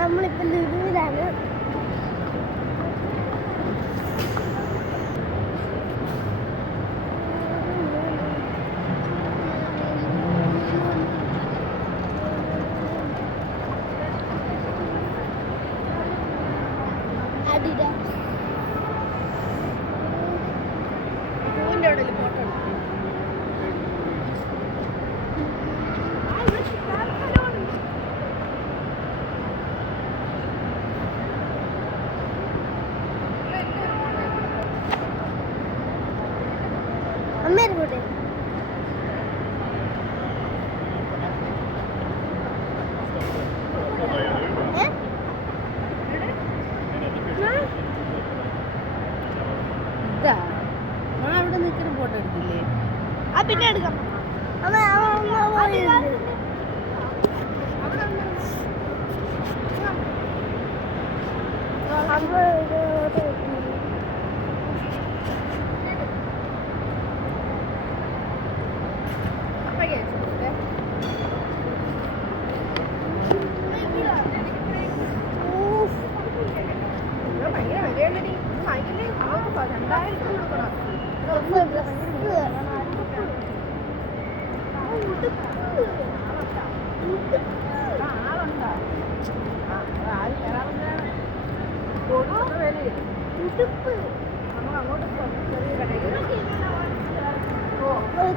നമ്മളിപ്പോൾ ലുലുവിലാണ്. അമ്മേരെ കൂടെ ഇതാ ഞാൻ അവിടെ നിൽക്കുന്ന ഫോട്ടോ എടുത്തില്ലേ? ആ പിന്നെ എടുക്കാം.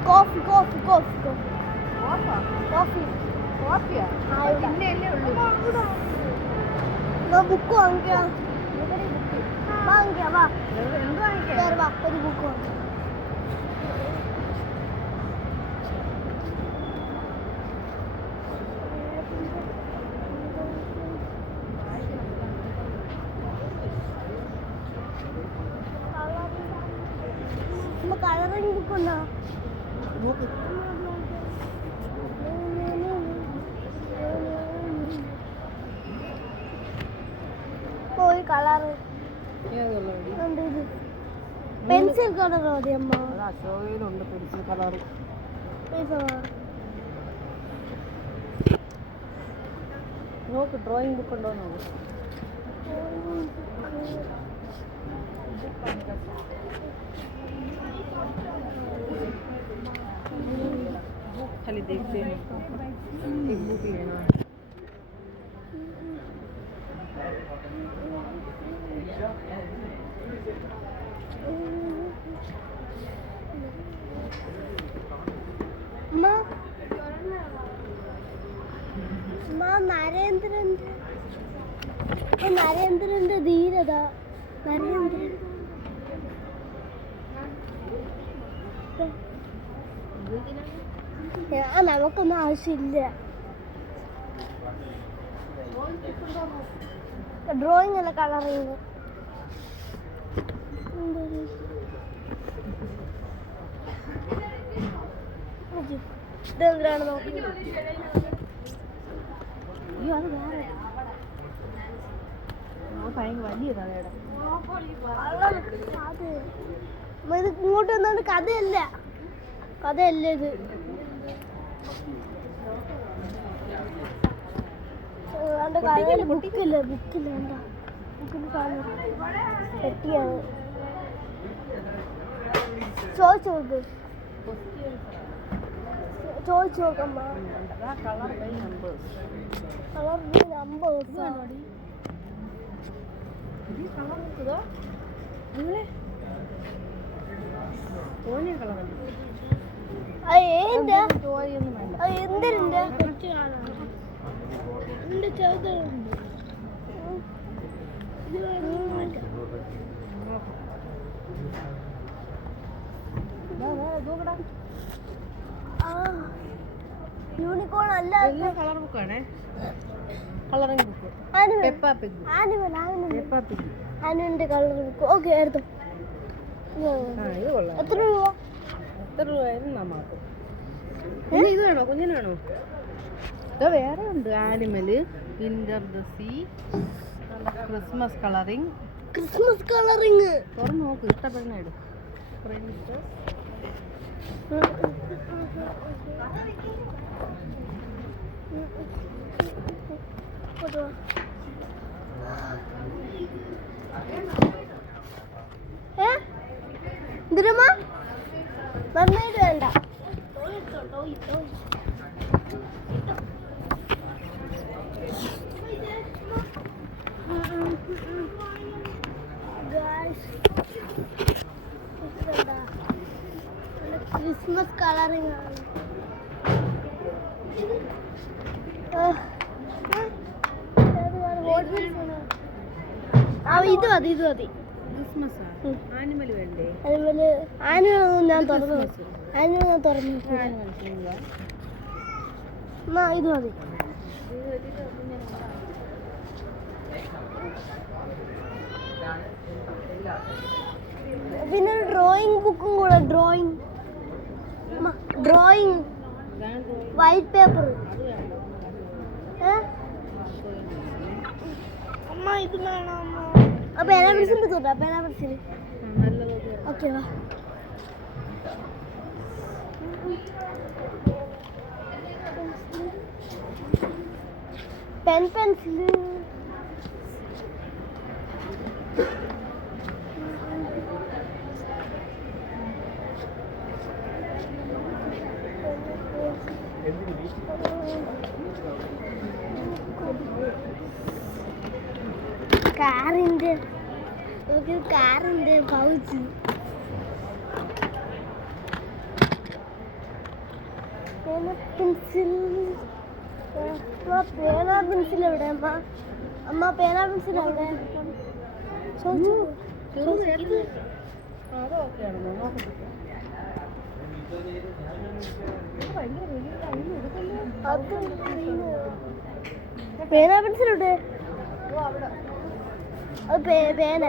കോഫി കോഫി കോഫി കോഫി കോഫിയാ പിന്നെയല്ലേ ഉള്ളൂ. ബുക്ക് വാങ്ങിക്കാം. വാങ്ങിക്കാം വാ. എന്ത് വാങ്ങിക്കാം? വാ ഒരു ബുക്ക് വാങ്ങിക്കാം. കളറിംഗ് ബുക്ക് ഉണ്ടോ? പോയി കളർ പെൻസിൽ കളർ മതി അമ്മ. അശോകയിലുണ്ട് പെൻസിൽ കളർ. നോക്ക് ഡ്രോയിങ് ബുക്ക് ഉണ്ടോ നോക്ക്. खाली देखते हैं एक बुक लेना है. നരേന്ദ്രന്റെ ധീരത. നരേന്ദ്രൻ നമുക്കൊന്നും ആവശ്യമില്ല. ഡ്രോയിങ് അല്ല കളറിങ്. ഇതെന്തിനാണ് നോക്കുന്നത്? അയ്യോ അത് വേറെ ഭയങ്കര വലിയ കഥയുടെ. ഇത് ഇങ്ങോട്ട് വന്നുകൊണ്ട് കഥയല്ല ഇത്. ബുക്കില്ല എന്താ ബുക്കിൽ പെട്ടിയാണ്. ചോദിച്ചു നോക്കമ്മ. കളർ നമ്പേഴ്സ് യൂണിക്കോൺ അല്ല. കളർ ബുക്കാണേ. Colouring book. ആനുവിന്റെ കളർ ബുക്ക്. ഓക്കെ എടുത്തു. എത്ര രൂപ? എത്ര രൂപയായാലും നമുക്ക്. ഇത് വേണോ? കുഞ്ഞിനാണോ? ഇത് വേറെ ഉണ്ട്. Animal, winter the sea, Christmas colouring. തുറന്ന് നോക്ക്, ഇഷ്ടപ്പെടുന്ന ഇടും. എന്തിനമ്മ നന്നായിട്ട് വേണ്ട ക്രിസ്മസ് കളറിങ് ആണ് ഇത് മതി ഇത് മതി ക്രിസ്മസ് ആനിമൽ വേണ്ടേ? അതുപോലെ ആനുകളൊന്നും ഞാൻ തുറന്നു ആനുകൾ ഞാൻ തുറന്നു എന്നാ ഇത് മതി. പിന്നെ ഒരു ഡ്രോയിങ് ബുക്കും കൂടെ ഡ്രോയിങ് വൈറ്റ് പേപ്പർ. അമ്മ ഇത് വേണം അമ്മ. പേന പെൻസിൽ തൊട്ടാ പേന പെൻസിൽ ഓക്കെ വാ. പെൻസിൽ കാറിൻ്റെ നമുക്ക് കാറിൻ്റെ പൗച്ച് പെൻസിൽ. പേന പെൻസിൽ എവിടെ അമ്മ? അമ്മ പേന പെൻസിൽ എവിടെ? പേന പെൻസിൽ എവിടെ? അത് പേന